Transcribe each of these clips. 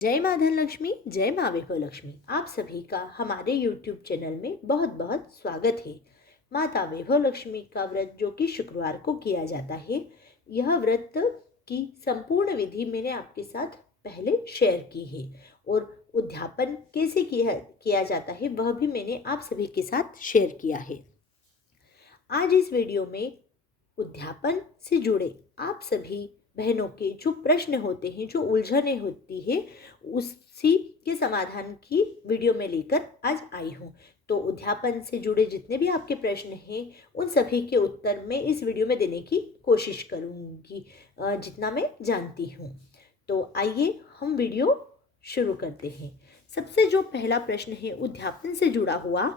जय माँ धनलक्ष्मी, जय माँ विभवलक्ष्मी। आप सभी का हमारे YouTube चैनल में बहुत बहुत स्वागत है। माता विभवलक्ष्मी का व्रत जो कि शुक्रवार को किया जाता है, यह व्रत की संपूर्ण विधि मैंने आपके साथ पहले शेयर की है और उद्यापन कैसे किया जाता है वह भी मैंने आप सभी के साथ शेयर किया है। आज इस वीडियो में उद्यापन से जुड़े आप सभी बहनों के जो प्रश्न होते हैं, जो उलझने होती है, उसी के समाधान की वीडियो में लेकर आज आई हूँ। तो उद्यापन से जुड़े जितने भी आपके प्रश्न हैं, उन सभी के उत्तर मैं इस वीडियो में देने की कोशिश करूँगी जितना मैं जानती हूँ। तो आइए हम वीडियो शुरू करते हैं। सबसे जो पहला प्रश्न है उद्यापन से जुड़ा हुआ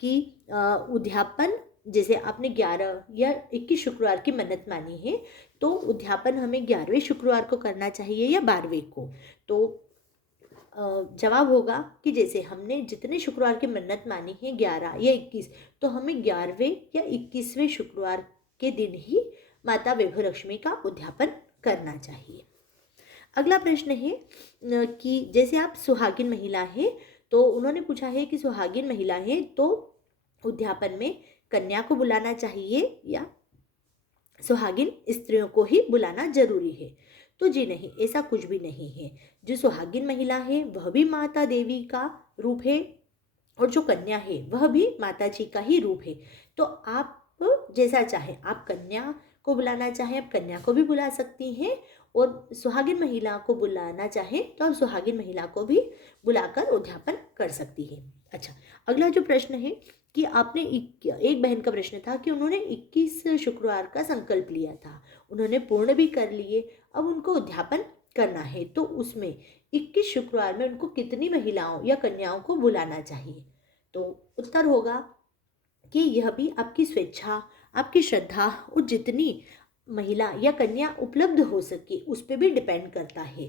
कि उद्यापन जैसे आपने 11 या 21 शुक्रवार की मन्नत मानी है, तो उद्यापन हमें 11वें शुक्रवार को करना चाहिए या 12वें को। तो जवाब होगा कि जैसे हमने जितने शुक्रवार की मन्नत मानी है 11 या 21, तो हमें 11वें या 21वें शुक्रवार के दिन ही माता विभवलक्ष्मी का उद्यापन करना चाहिए। अगला प्रश्न है कि जैसे आप सुहागिन महिला हैं, तो उन्होंने पूछा है कि सुहागिन महिला है तो उद्यापन में कन्या को बुलाना चाहिए या सुहागिन स्त्रियों को ही बुलाना जरूरी है। तो जी नहीं, ऐसा कुछ भी नहीं है। जो सुहागिन महिला है वह भी माता देवी का रूप है और जो कन्या है वह भी माता जी का ही रूप है। तो आप जैसा चाहे, आप कन्या को बुलाना चाहें आप कन्या को भी बुला सकती हैं, और सुहागिन महिला को बुलाना चाहें तो आप सुहागिन महिला को भी बुलाकर उद्यापन कर सकती है। अच्छा, अगला जो प्रश्न है कि आपने एक बहन का प्रश्न था कि उन्होंने 21 शुक्रवार का संकल्प लिया था, उन्होंने पूर्ण भी कर लिए, अब उनको उद्यापन करना है, तो उसमें 21 शुक्रवार में उनको कितनी महिलाओं या कन्याओं को बुलाना चाहिए। तो उत्तर होगा कि यह भी आपकी स्वेच्छा, आपकी श्रद्धा और जितनी महिला या कन्या उपलब्ध हो सके उस पर भी डिपेंड करता है।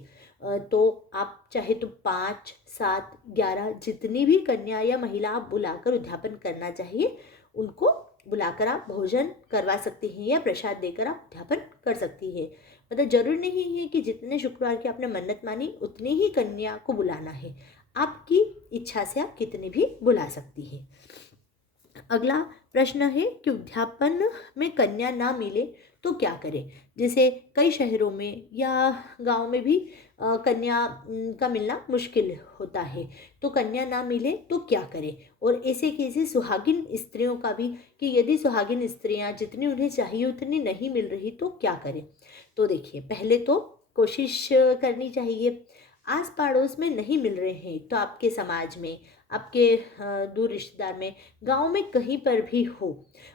तो आप चाहे तो 5, 7, 11 जितनी भी कन्या या महिला आप बुलाकर उद्यापन करना चाहिए, उनको बुलाकर आप भोजन करवा सकती हैं या प्रसाद देकर आप उद्यापन कर सकती है। मतलब जरूरी नहीं है कि जितने शुक्रवार की आपने मन्नत मानी उतनी ही कन्या को बुलाना है, आपकी इच्छा से आप कितने भी बुला सकती है। अगला प्रश्न है कि उद्यापन में कन्या ना मिले तो क्या करें। जैसे कई शहरों में या गांव में भी कन्या का मिलना मुश्किल होता है, तो कन्या ना मिले तो क्या करें। और ऐसे कैसे सुहागिन स्त्रियों का भी, कि यदि सुहागिन स्त्रियां जितनी उन्हें चाहिए उतनी नहीं मिल रही तो क्या करें। तो देखिए, पहले तो कोशिश करनी चाहिए। आस पड़ोस में नहीं मिल रहे हैं तो आपके समाज में, आपके दूर रिश्तेदार में, गांव में कहीं पर भी हो।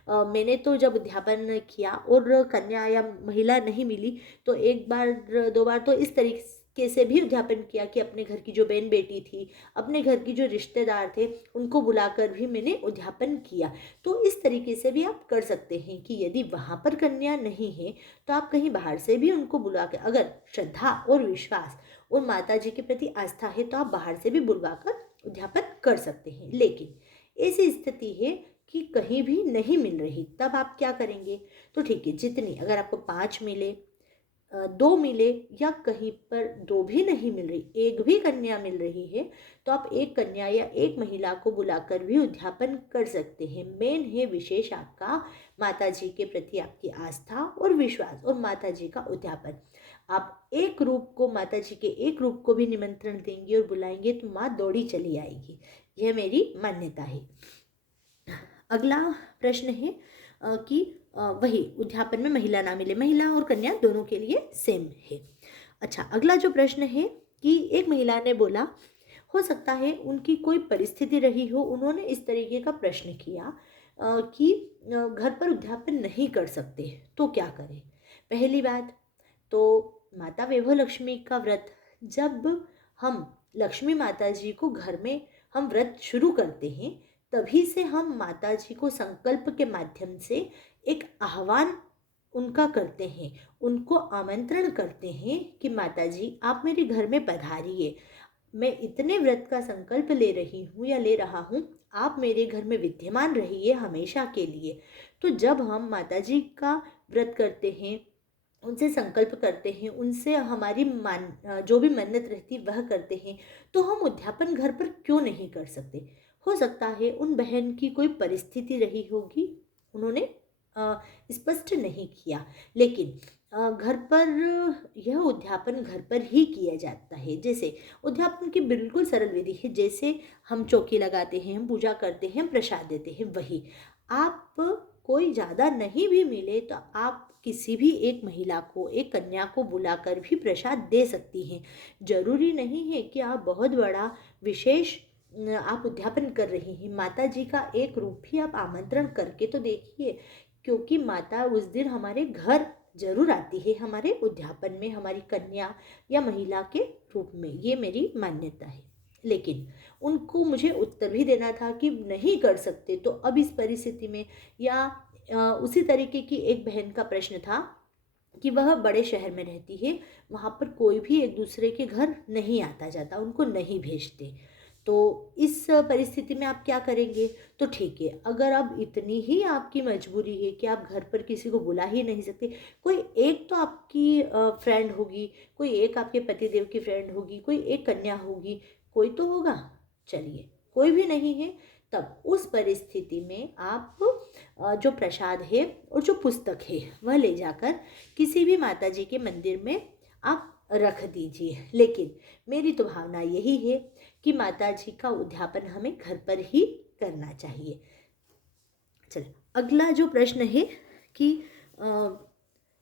मैंने तो जब अध्यापन किया और कन्या या महिला नहीं मिली, तो एक बार 2 बार तो इस तरीके से भी अध्यापन किया कि अपने घर की जो बहन बेटी थी, अपने घर की जो रिश्तेदार थे, उनको बुलाकर भी मैंने अध्यापन किया। तो इस तरीके से भी आप कर सकते हैं कि यदि वहाँ पर कन्या नहीं है तो आप कहीं बाहर से भी उनको बुला कर, अगर श्रद्धा और विश्वास और माता जी के प्रति आस्था है तो आप बाहर से भी बुलवाकर अध्यापन कर सकते हैं। लेकिन ऐसी स्थिति है कि कहीं भी नहीं मिल रही, तब आप क्या करेंगे। तो ठीक है, जितनी, अगर आपको 5 मिले, 2 मिले, या कहीं पर 2 भी नहीं मिल रही, एक भी कन्या मिल रही है, तो आप एक कन्या या एक महिला को बुलाकर भी उद्यापन कर सकते हैं। मेन है विशेष आपका माता जी के प्रति आपकी आस्था और विश्वास और माता जी का उद्यापन। आप एक रूप को, माता जी के एक रूप को भी निमंत्रण देंगे और बुलाएंगे तो माँ दौड़ी चली आएगी। यह मेरी मान्यता है। अगला प्रश्न है कि वही उद्यापन में महिला ना मिले, महिला और कन्या दोनों के लिए सेम है। अच्छा, अगला जो प्रश्न है कि एक महिला ने बोला, हो सकता है उनकी कोई परिस्थिति रही हो, उन्होंने इस तरीके का प्रश्न किया कि घर पर उद्यापन नहीं कर सकते तो क्या करें। पहली बात तो, माता वैभव लक्ष्मी का व्रत, जब हम लक्ष्मी माता जी को घर में हम व्रत शुरू करते हैं, तभी से हम माता जी को संकल्प के माध्यम से एक आह्वान उनका करते हैं, उनको आमंत्रण करते हैं कि माता जी आप मेरे घर में पधारिए, मैं इतने व्रत का संकल्प ले रही हूँ या ले रहा हूँ, आप मेरे घर में विद्यमान रहिए हमेशा के लिए। तो जब हम माता जी का व्रत करते हैं उनसे संकल्प करते हैं, उनसे हमारी जो भी मन्नत रहती वह करते हैं, तो हम उद्यापन घर पर क्यों नहीं कर सकते। हो सकता है उन बहन की कोई परिस्थिति रही होगी, उन्होंने स्पष्ट नहीं किया, लेकिन घर पर यह उद्यापन घर पर ही किया जाता है। जैसे उद्यापन की बिल्कुल सरल विधि है, जैसे हम चौकी लगाते हैं, हम पूजा करते हैं, प्रसाद देते हैं, वही आप कोई ज़्यादा नहीं भी मिले तो आप किसी भी एक महिला को, एक कन्या को बुलाकर भी प्रसाद दे सकती हैं। जरूरी नहीं है कि आप बहुत बड़ा विशेष आप उद्यापन कर रही हैं। माता जी का एक रूप भी आप आमंत्रण करके तो देखिए, क्योंकि माता उस दिन हमारे घर जरूर आती है, हमारे उद्यापन में, हमारी कन्या या महिला के रूप में। ये मेरी मान्यता है। लेकिन उनको मुझे उत्तर भी देना था कि नहीं कर सकते। तो अब इस परिस्थिति में, या उसी तरीके की एक बहन का प्रश्न था कि वह बड़े शहर में रहती है, वहाँ पर कोई भी एक दूसरे के घर नहीं आता जाता, उनको नहीं भेजते। तो इस परिस्थिति में आप क्या करेंगे। तो ठीक है, अगर अब इतनी ही आपकी मजबूरी है कि आप घर पर किसी को बुला ही नहीं सकते, कोई एक तो आपकी फ्रेंड होगी, कोई एक आपके पतिदेव की फ्रेंड होगी, कोई एक कन्या होगी, कोई तो होगा। चलिए, कोई भी नहीं है, तब उस परिस्थिति में आप जो प्रसाद है और जो पुस्तक है वह ले जाकर किसी भी माता जी के मंदिर में आप रख दीजिए। लेकिन मेरी तो भावना यही है कि माता जी का उद्यापन हमें घर पर ही करना चाहिए। चलिए, अगला जो प्रश्न है कि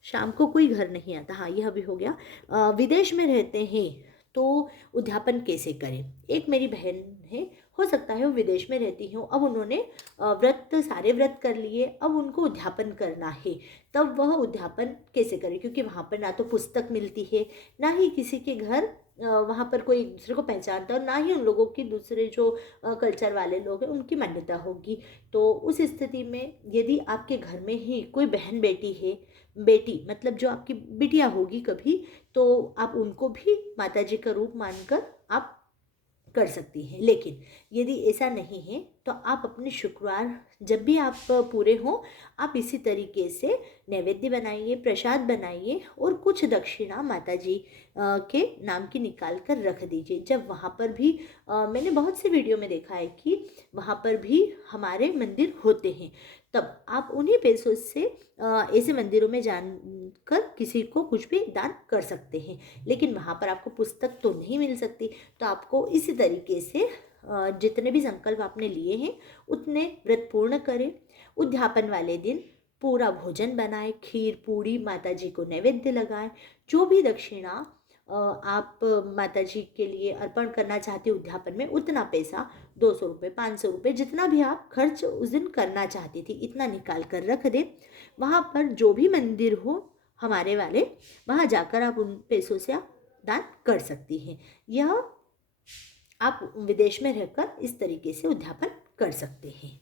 शाम को कोई घर नहीं आता, हाँ यह भी हो गया। विदेश में रहते हैं तो उद्यापन कैसे करें। एक मेरी बहन है, हो सकता है वो विदेश में रहती हो, अब उन्होंने सारे व्रत कर लिए, अब उनको उद्यापन करना है। तब वह उद्यापन कैसे करें, क्योंकि वहाँ पर ना तो पुस्तक मिलती है, ना ही किसी के घर वहाँ पर कोई एक दूसरे को पहचानता है, और ना ही उन लोगों की दूसरे जो कल्चर वाले लोग हैं उनकी मान्यता होगी। तो उस स्थिति में यदि आपके घर में ही कोई बहन बेटी है, बेटी मतलब जो आपकी बिटिया होगी कभी, तो आप उनको भी माता जी का रूप मानकर आप कर सकती हैं। लेकिन यदि ऐसा नहीं है तो आप अपने शुक्रवार जब भी आप पूरे हों, आप इसी तरीके से नैवेद्य बनाइए, प्रसाद बनाइए और कुछ दक्षिणा माता जी के नाम की निकाल कर रख दीजिए। जब वहाँ पर भी मैंने बहुत से वीडियो में देखा है कि वहाँ पर भी हमारे मंदिर होते हैं, तब आप उन्हीं पैसों से ऐसे मंदिरों में जानकर किसी को कुछ भी दान कर सकते हैं। लेकिन वहाँ पर आपको पुस्तक तो नहीं मिल सकती, तो आपको इसी तरीके से जितने भी संकल्प आपने लिए हैं उतने व्रत पूर्ण करें। उद्यापन वाले दिन पूरा भोजन बनाएं, खीर पूड़ी माता जी को नैवेद्य लगाएं। जो भी दक्षिणा आप माता जी के लिए अर्पण करना चाहते हो उद्यापन में, उतना पैसा 200 रुपये, 500 रुपये, जितना भी आप खर्च उस दिन करना चाहती थी, इतना निकाल कर रख दें। वहाँ पर जो भी मंदिर हो हमारे वाले, वहाँ जाकर आप उन पैसों से आप दान कर सकती हैं। यह आप विदेश में रहकर इस तरीके से उद्यापन कर सकते हैं।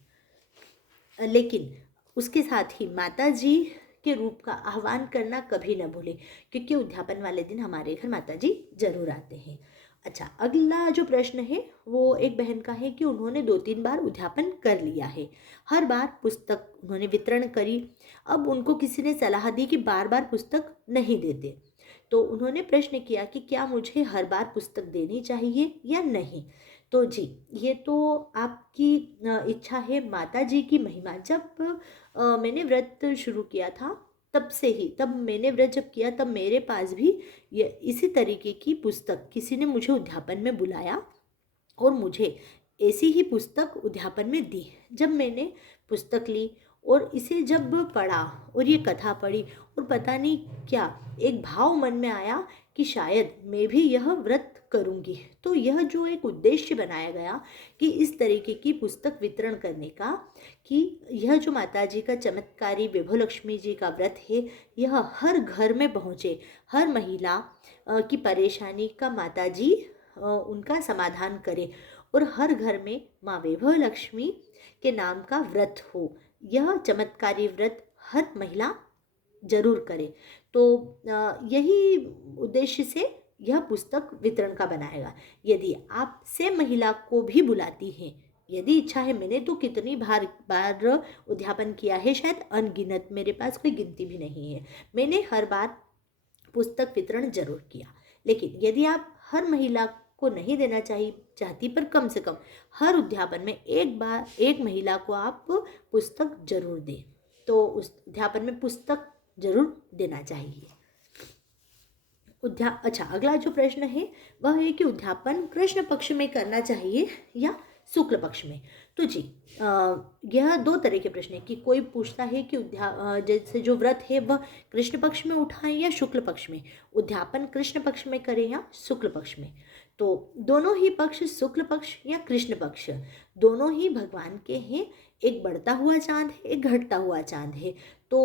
लेकिन उसके साथ ही माता जी के रूप का आह्वान करना कभी न भूलें, क्योंकि उद्यापन वाले दिन हमारे घर माता जी जरूर आते हैं। अच्छा, अगला जो प्रश्न है वो एक बहन का है कि उन्होंने 2-3 बार उद्यापन कर लिया है, हर बार पुस्तक उन्होंने वितरण करी। अब उनको किसी ने सलाह दी कि बार बार पुस्तक नहीं देते, तो उन्होंने प्रश्न किया कि क्या मुझे हर बार पुस्तक देनी चाहिए या नहीं। तो जी, ये तो आपकी इच्छा है, माता जी की महिमा। जब मैंने व्रत शुरू किया था तब मैंने व्रत जब किया तब मेरे पास भी ये इसी तरीके की पुस्तक किसी ने मुझे उद्यापन में बुलाया और मुझे ऐसी ही पुस्तक उद्यापन में दी। जब मैंने पुस्तक ली और इसे जब पढ़ा और ये कथा पढ़ी, और पता नहीं क्या एक भाव मन में आया कि शायद मैं भी यह व्रत करूँगी। तो यह जो एक उद्देश्य बनाया गया कि इस तरीके की पुस्तक वितरण करने का, कि यह जो माता जी का चमत्कारी विभो लक्ष्मी जी का व्रत है, यह हर घर में पहुँचे, हर महिला की परेशानी का माता जी उनका समाधान करे, और हर घर में माँ वैभव लक्ष्मी के नाम का व्रत हो। यह चमत्कारी व्रत हर महिला जरूर करे। तो यही उद्देश्य से यह पुस्तक वितरण का बनाएगा। यदि आप से महिला को भी बुलाती हैं, यदि इच्छा है, मैंने तो कितनी बार उद्यापन किया है, शायद अनगिनत, मेरे पास कोई गिनती भी नहीं है। मैंने हर बार पुस्तक वितरण जरूर किया। लेकिन यदि आप हर महिला को नहीं देना चाहती, पर कम से कम हर उद्यापन में एक बार एक महिला को आप पुस्तक जरूर दें, तो उस उद्यापन में पुस्तक जरूर देना चाहिए। अच्छा, अगला जो प्रश्न है वह है कि उद्यापन कृष्ण पक्ष में करना चाहिए या शुक्ल पक्ष में। तो जी, यह दो तरह के प्रश्न है कि कोई पूछता है कि जैसे जो व्रत है वह कृष्ण पक्ष में उठाएं या शुक्ल पक्ष में, उद्यापन कृष्ण पक्ष में करें या शुक्ल पक्ष में। तो दोनों ही पक्ष, शुक्ल पक्ष या कृष्ण पक्ष, दोनों ही भगवान के हैं। एक बढ़ता हुआ चांद है, एक घटता हुआ चांद है। तो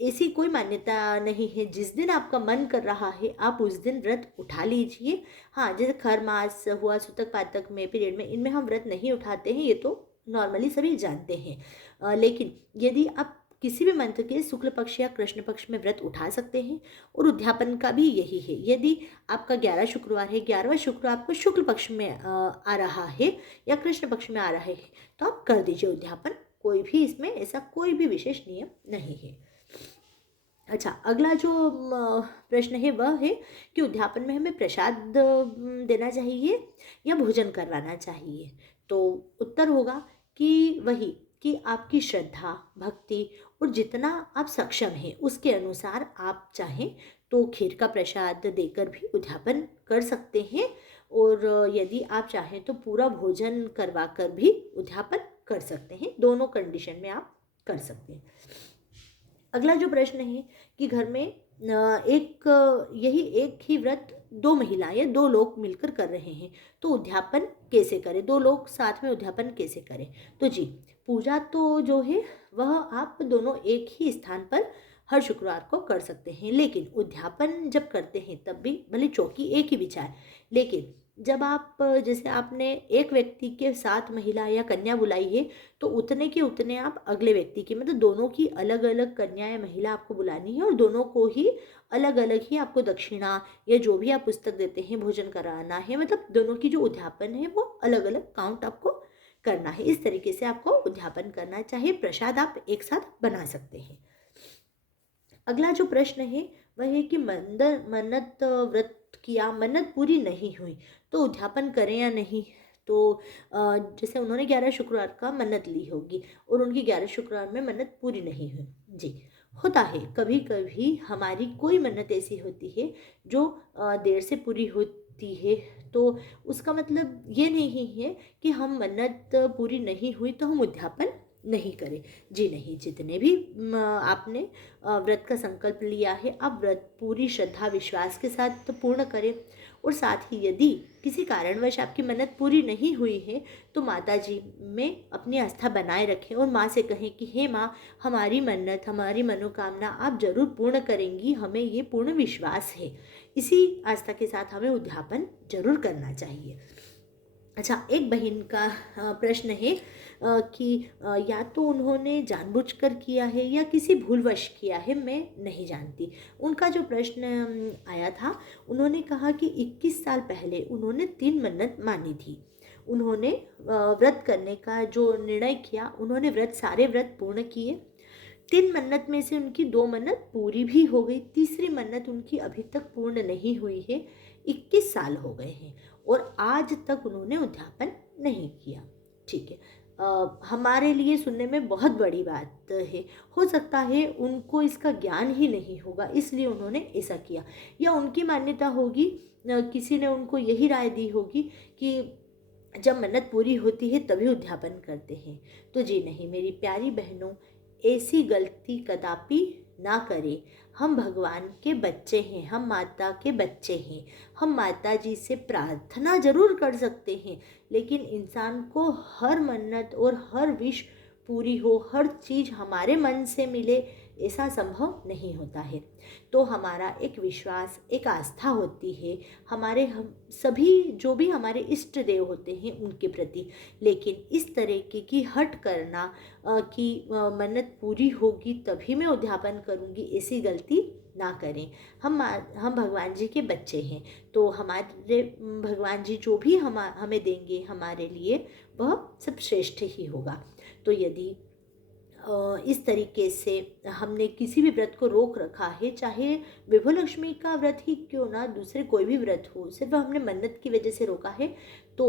ऐसी कोई मान्यता नहीं है, जिस दिन आपका मन कर रहा है आप उस दिन व्रत उठा लीजिए। हाँ, जैसे खर मास हुआ, सुतक पातक में, पीरियड में, इनमें हम व्रत नहीं उठाते हैं, ये तो नॉर्मली सभी जानते हैं। लेकिन यदि आप किसी भी मंत्र के शुक्ल पक्ष या कृष्ण पक्ष में व्रत उठा सकते हैं। और उद्यापन का भी यही है, यदि आपका 11 शुक्रवार है, 11वां शुक्र आपको शुक्ल पक्ष में आ रहा है या कृष्ण पक्ष में आ रहा है, तो आप कर दीजिए उद्यापन। कोई भी इसमें ऐसा कोई भी विशेष नियम नहीं है। अच्छा, अगला जो प्रश्न है वह है कि उद्यापन में हमें प्रसाद देना चाहिए या भोजन करवाना चाहिए। तो उत्तर होगा कि वही कि आपकी श्रद्धा, भक्ति और जितना आप सक्षम हैं उसके अनुसार आप चाहें तो खीर का प्रसाद देकर भी उद्यापन कर सकते हैं। और यदि आप चाहें तो पूरा भोजन करवा कर भी उद्यापन कर सकते हैं। दोनों कंडीशन में आप कर सकते हैं। अगला जो प्रश्न है कि घर में यही एक ही व्रत 2 महिलाएं या 2 लोग मिलकर कर रहे हैं, तो उद्यापन कैसे करें, 2 लोग साथ में उद्यापन कैसे करें। तो जी, पूजा तो जो है वह आप दोनों एक ही स्थान पर हर शुक्रवार को कर सकते हैं। लेकिन उद्यापन जब करते हैं तब भी भले चौकी एक ही बिछाए, लेकिन जब आप जैसे आपने एक व्यक्ति के साथ महिला या कन्या बुलाई है, तो उतने के उतने आप अगले व्यक्ति की, मतलब दोनों की अलग अलग कन्या या महिला आपको बुलानी है और दोनों को ही अलग अलग ही आपको दक्षिणा या जो भी आप पुस्तक देते हैं भोजन कराना है। मतलब दोनों की जो उद्यापन है वो अलग अलग काउंट आपको करना है। इस तरीके से आपको उद्यापन करना चाहिए। प्रसाद आप एक साथ बना सकते हैं। अगला जो प्रश्न है वह है कि मन्नत व्रत किया, मन्नत पूरी नहीं हुई, तो उद्यापन करें या नहीं। तो जैसे उन्होंने 11 शुक्रवार का मन्नत ली होगी और उनकी 11 शुक्रवार में मन्नत पूरी नहीं हुई। जी, होता है, कभी कभी हमारी कोई मन्नत ऐसी होती है जो देर से पूरी होती है, तो उसका मतलब ये नहीं है कि हम मन्नत पूरी नहीं हुई तो हम उद्यापन नहीं करें। जी नहीं, जितने भी आपने व्रत का संकल्प लिया है, आप व्रत पूरी श्रद्धा विश्वास के साथ पूर्ण करें। और साथ ही यदि किसी कारणवश आपकी मन्नत पूरी नहीं हुई है तो माता जी में अपनी आस्था बनाए रखें और माँ से कहें कि हे माँ, हमारी मन्नत, हमारी मनोकामना आप जरूर पूर्ण करेंगी, हमें ये पूर्ण विश्वास है। इसी आस्था के साथ हमें उद्यापन जरूर करना चाहिए। अच्छा, एक बहन का प्रश्न है कि या तो उन्होंने जानबूझकर किया है या किसी भूलवश किया है, मैं नहीं जानती। उनका जो प्रश्न आया था, उन्होंने कहा कि 21 साल पहले उन्होंने 3 मन्नत मानी थी। उन्होंने व्रत करने का जो निर्णय किया, उन्होंने सारे व्रत पूर्ण किए। 3 मन्नत में से उनकी 2 मन्नत पूरी भी हो गई, तीसरी मन्नत उनकी अभी तक पूर्ण नहीं हुई है। 21 साल हो गए हैं और आज तक उन्होंने उद्यापन नहीं किया। ठीक है, हमारे लिए सुनने में बहुत बड़ी बात है। हो सकता है उनको इसका ज्ञान ही नहीं होगा, इसलिए उन्होंने ऐसा किया। या उनकी मान्यता होगी, किसी ने उनको यही राय दी होगी कि जब मन्नत पूरी होती है तभी उद्यापन करते हैं। तो जी नहीं मेरी प्यारी बहनों, ऐसी गलती कदापि ना करें। हम भगवान के बच्चे हैं, हम माता के बच्चे हैं। हम माता जी से प्रार्थना जरूर कर सकते हैं, लेकिन इंसान को हर मन्नत और हर विश पूरी हो, हर चीज़ हमारे मन से मिले, ऐसा संभव नहीं होता है। तो हमारा एक विश्वास, एक आस्था होती है हम सभी जो भी हमारे इष्ट देव होते हैं उनके प्रति। लेकिन इस तरीके की हट करना कि मन्नत पूरी होगी तभी मैं उद्यापन करूँगी, ऐसी गलती ना करें। हम भगवान जी के बच्चे हैं, तो हमारे भगवान जी जो भी हमें देंगे हमारे लिए वह सब श्रेष्ठ ही होगा। तो यदि इस तरीके से हमने किसी भी व्रत को रोक रखा है, चाहे विभो लक्ष्मी का व्रत ही क्यों ना, दूसरे कोई भी व्रत हो, सिर्फ हमने मन्नत की वजह से रोका है, तो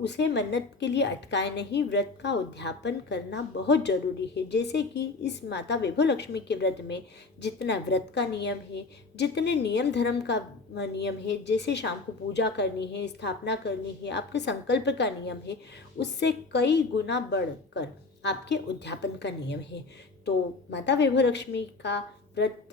उसे मन्नत के लिए अटकाए नहीं। व्रत का उद्यापन करना बहुत ज़रूरी है। जैसे कि इस माता विभो लक्ष्मी के व्रत में जितना व्रत का नियम है, जितने नियम धर्म का नियम है, जैसे शाम को पूजा करनी है, स्थापना करनी है, आपके संकल्प का नियम है, उससे कई गुना बढ़कर आपके उद्यापन का नियम है। तो माता विभो लक्ष्मी का व्रत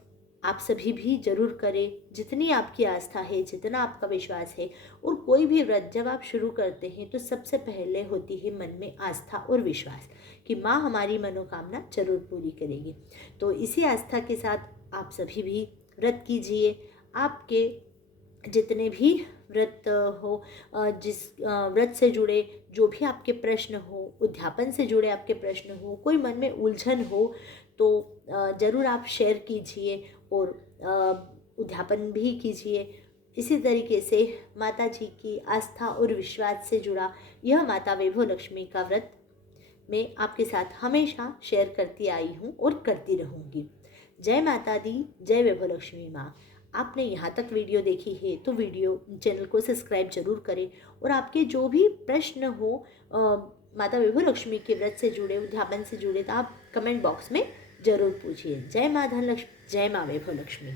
आप सभी भी जरूर करें, जितनी आपकी आस्था है, जितना आपका विश्वास है। और कोई भी व्रत जब आप शुरू करते हैं तो सबसे पहले होती है मन में आस्था और विश्वास कि माँ हमारी मनोकामना जरूर पूरी करेगी। तो इसी आस्था के साथ आप सभी भी व्रत कीजिए। आपके जितने भी व्रत हो, जिस व्रत से जुड़े जो भी आपके प्रश्न हो, उद्यापन से जुड़े आपके प्रश्न हो, कोई मन में उलझन हो, तो ज़रूर आप शेयर कीजिए और उद्यापन भी कीजिए। इसी तरीके से माता जी की आस्था और विश्वास से जुड़ा यह माता विभो लक्ष्मी का व्रत मैं आपके साथ हमेशा शेयर करती आई हूँ और करती रहूँगी। जय माता दी, जय विभो लक्ष्मी माँ। आपने यहाँ तक वीडियो देखी है तो चैनल को सब्सक्राइब जरूर करें। और आपके जो भी प्रश्न हो माता विभो लक्ष्मी के व्रत से जुड़े, उद्यापन से जुड़े, तो आप कमेंट बॉक्स में ज़रूर पूछिए। जय माँ धनलक्ष्मी, जय माँ विभो लक्ष्मी।